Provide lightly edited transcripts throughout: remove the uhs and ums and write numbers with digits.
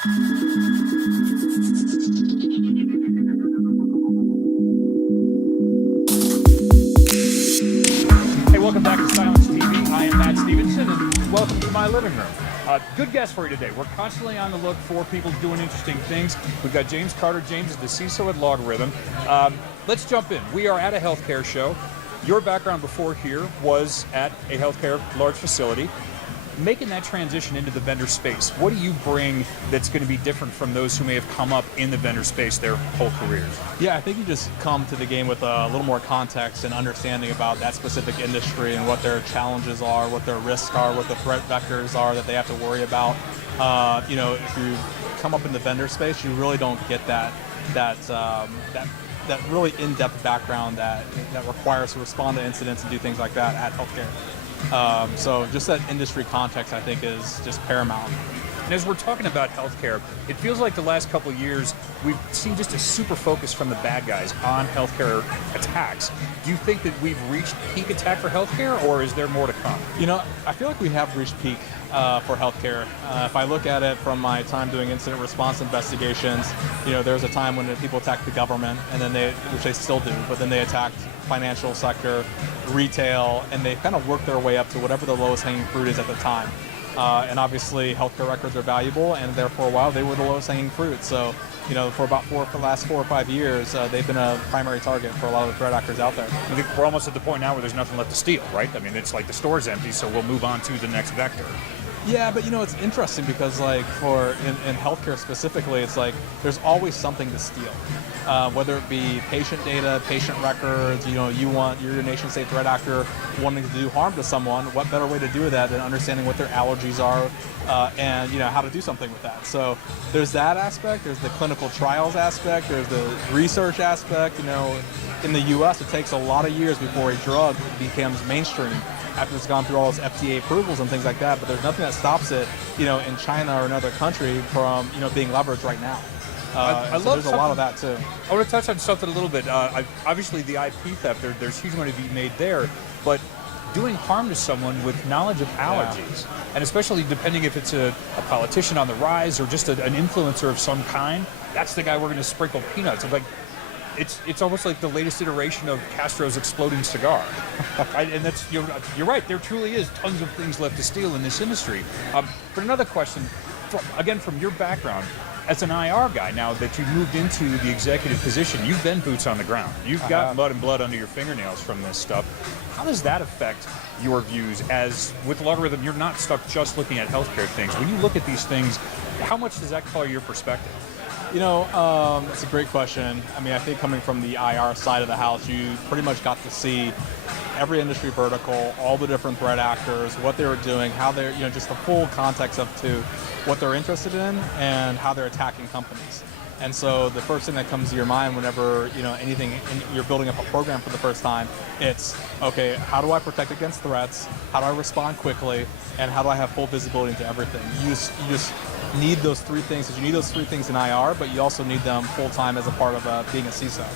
Hey, welcome back to Cylance TV. I am Matt Stevenson, and welcome to my living room. Good guest for you today. We're constantly on the look for people doing interesting things. We've got James Carter. James is the CISO at LogRhythm. Let's jump in. We are at a healthcare show. Your background before here was at a healthcare large facility. Making that transition into the vendor space, what do you bring that's going to be different from those who may have come up in the vendor space their whole careers? Yeah, I think you just come to the game with a little more context and understanding about that specific industry and what their challenges are, what their risks are, what the threat vectors are that they have to worry about. If you come up in the vendor space, you really don't get that really in-depth background that requires to respond to incidents and do things like that at healthcare. So just that industry context, I think, is just paramount. And as we're talking about healthcare, it feels like the last couple of years we've seen just a super focus from the bad guys on healthcare attacks. Do you think that we've reached peak attack for healthcare, or is there more to come? I feel like we have reached peak for healthcare. If I look at it from my time doing incident response investigations, there was a time when people attacked the government, and then which they still do, but then they attacked financial sector, retail, and they kind of worked their way up to whatever the lowest hanging fruit is at the time. And obviously healthcare records are valuable, and there for a while they were the lowest hanging fruit. So, for the last 4 or 5 years, they've been a primary target for a lot of the threat actors out there. I think we're almost at the point now where there's nothing left to steal, right? I mean, it's like the store's empty, so we'll move on to the next vector. Yeah, but it's interesting because in healthcare specifically, it's like there's always something to steal. Whether it be patient data, patient records, you're a nation state threat actor wanting to do harm to someone, what better way to do that than understanding what their allergies are and how to do something with that. So there's that aspect, there's the clinical trials aspect, there's the research aspect. In the US, it takes a lot of years before a drug becomes mainstream after it's gone through all its FDA approvals and things like that, but there's nothing that stops it, in China or another country from, being leveraged right now. There's a lot of that too. I want to touch on something a little bit. Obviously, the IP theft, there's huge money to be made there, but doing harm to someone with knowledge of allergies, and especially depending if it's a politician on the rise or just an influencer of some kind, that's the guy we're going to sprinkle peanuts. It's almost like the latest iteration of Castro's exploding cigar. And that's you're right. There truly is tons of things left to steal in this industry. But another question, again from your background, as an IR guy now that you've moved into the executive position, you've been boots on the ground. You've got mud and blood under your fingernails from this stuff. How does that affect your views? As with LogRhythm, you're not stuck just looking at healthcare things. When you look at these things, how much does that color your perspective? It's a great question. I mean, I think coming from the IR side of the house, you pretty much got to see every industry vertical, all the different threat actors, what they were doing, how they're, just the full context of to what they're interested in and how they're attacking companies. And so the first thing that comes to your mind whenever, you're building up a program for the first time, it's, okay, how do I protect against threats? How do I respond quickly? And how do I have full visibility into everything? You just need those three things, because you need those three things in IR, but you also need them full-time as a part of being a CISO.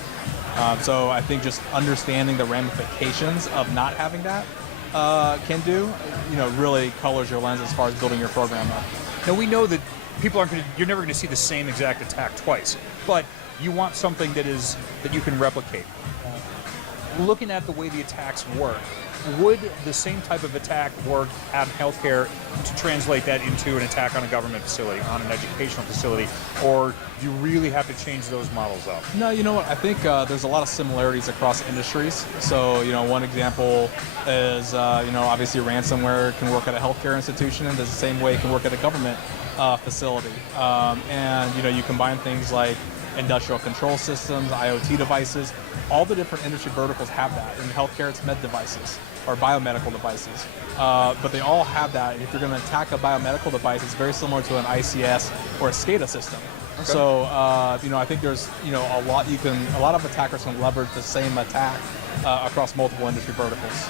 So I think just understanding the ramifications of not having that really colors your lens as far as building your program up. Now we know that you're never going to see the same exact attack twice, but you want something that you can replicate. Looking at the way the attacks work, would the same type of attack work at healthcare to translate that into an attack on a government facility, on an educational facility, or do you really have to change those models up? No, you know what? I think there's a lot of similarities across industries. So, one example is, obviously ransomware can work at a healthcare institution, and the same way it can work at a government facility. You combine things like industrial control systems, IoT devices, all the different industry verticals have that. In healthcare, it's med devices or biomedical devices. But they all have that. And if you're going to attack a biomedical device, it's very similar to an ICS or a SCADA system. Okay. So, I think there's, a lot of attackers can leverage the same attack across multiple industry verticals.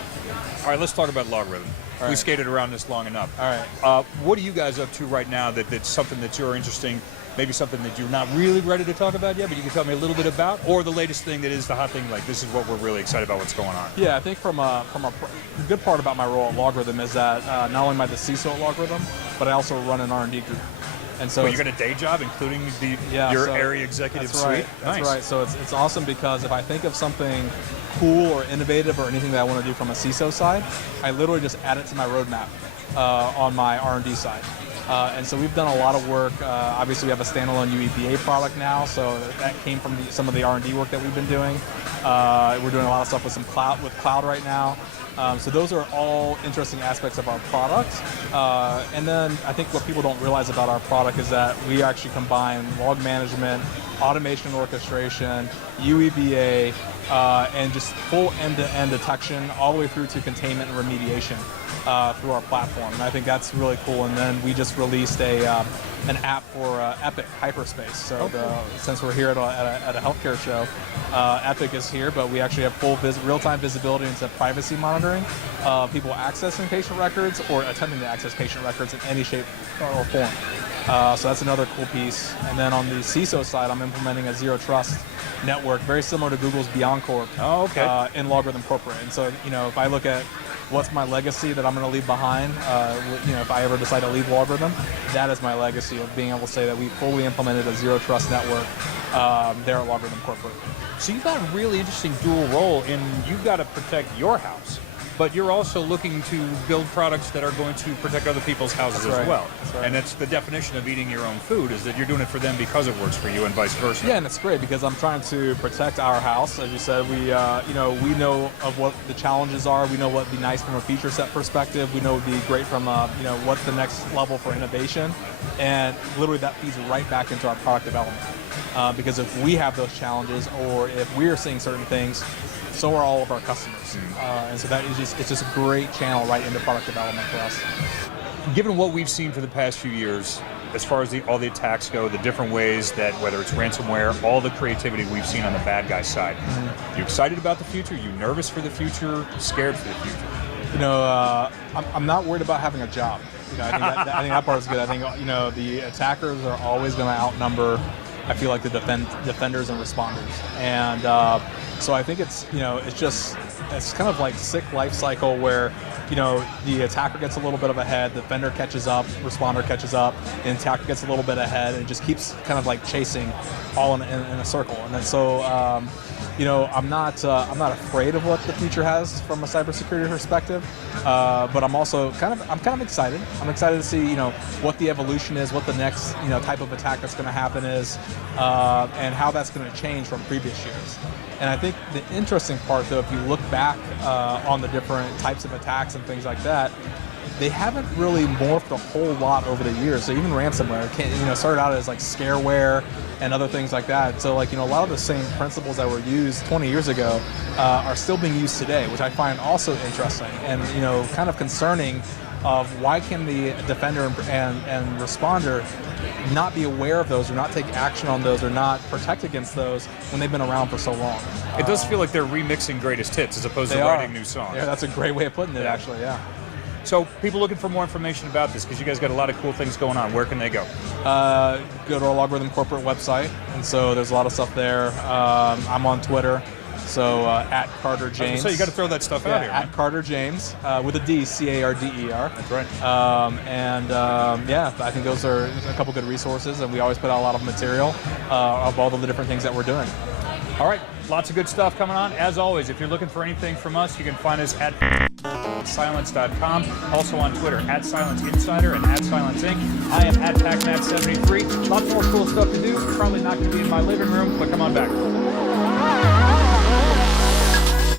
All right, let's talk about LogRhythm. Right. We skated around this long enough. All right. What are you guys up to right now that's something that you're interesting, maybe something that you're not really ready to talk about yet, but you can tell me a little bit about, or the latest thing that is the hot thing, like this is what we're really excited about, what's going on? Yeah, I think from a good part about my role at LogRhythm is that not only am I the CISO at LogRhythm, but I also run an R&D group. And so Well, you got a day job, including your area executive that's suite? Right. Nice. That's right. So it's awesome because if I think of something cool or innovative or anything that I want to do from a CISO side, I literally just add it to my roadmap on my R&D side. And so we've done a lot of work. Obviously, we have a standalone UEBA product now, so that came from some of the R&D work that we've been doing. We're doing a lot of stuff with cloud right now. So those are all interesting aspects of our product. And then I think what people don't realize about our product is that we actually combine log management, automation and orchestration, UEBA, and just full end-to-end detection all the way through to containment and remediation through our platform. And I think that's really cool. And then we just released an app for Epic Hyperspace. So since we're here at a healthcare show, Epic is here, but we actually have full real-time visibility into privacy monitoring, people accessing patient records or attempting to access patient records in any shape or form. So that's another cool piece. And then on the CISO side, I'm implementing a zero trust network, very similar to Google's BeyondCorp in LogRhythm Corporate. And so, if I look at what's my legacy that I'm going to leave behind, if I ever decide to leave LogRhythm, that is my legacy of being able to say that we fully implemented a zero trust network there at LogRhythm Corporate. So you've got a really interesting dual role in you've got to protect your house, but you're also looking to build products that are going to protect other people's houses as well. That's right. And that's the definition of eating your own food, is that you're doing it for them because it works for you and vice versa. Yeah, and it's great because I'm trying to protect our house. As you said, we know of what the challenges are. We know what would be nice from a feature set perspective. We know what would be great from what's the next level for innovation, and literally that feeds right back into our product development. Because if we have those challenges, or if we're seeing certain things, so are all of our customers. And so it's just a great channel right into product development for us. Given what we've seen for the past few years, as far as all the attacks go, the different ways that, whether it's ransomware, all the creativity we've seen on the bad guy side, you excited about the future? You nervous for the future? Scared for the future? I'm not worried about having a job. I think that part is good. I think the attackers are always going to outnumber, I feel like, the defenders and responders. And so I think it's kind of like sick life cycle where the attacker gets a little bit of ahead, the defender catches up, responder catches up, the attacker gets a little bit ahead, and it just keeps kind of like chasing all in a circle. And then so I'm not afraid of what the future has from a cybersecurity perspective, but I'm also kind of excited. I'm excited to see what the evolution is, what the next type of attack that's going to happen is, and how that's going to change from previous years. And I think the interesting part, though, if you look back on the different types of attacks and things like that, they haven't really morphed a whole lot over the years. So even ransomware started out as like scareware and other things like that. So a lot of the same principles that were used 20 years ago are still being used today, which I find also interesting and kind of concerning. Of why can the defender and responder not be aware of those, or not take action on those, or not protect against those when they've been around for so long? It does feel like they're remixing greatest hits as opposed to writing new songs. Yeah, that's a great way of putting it, actually, yeah. So people looking for more information about this, because you guys got a lot of cool things going on, where can they go? Go to our LogRhythm corporate website, and so there's a lot of stuff there. I'm on Twitter. So at Carter James. So you got to throw that stuff out here. At Carter James with a D, CARDER. That's right. I think those are a couple good resources, and we always put out a lot of material of all of the different things that we're doing. All right, lots of good stuff coming on. As always, if you're looking for anything from us, you can find us at Cylance.com, also on Twitter at Cylance Insider and at Cylance Inc. I am at PacMat73. Lots more cool stuff to do. Probably not going to be in my living room, but come on back.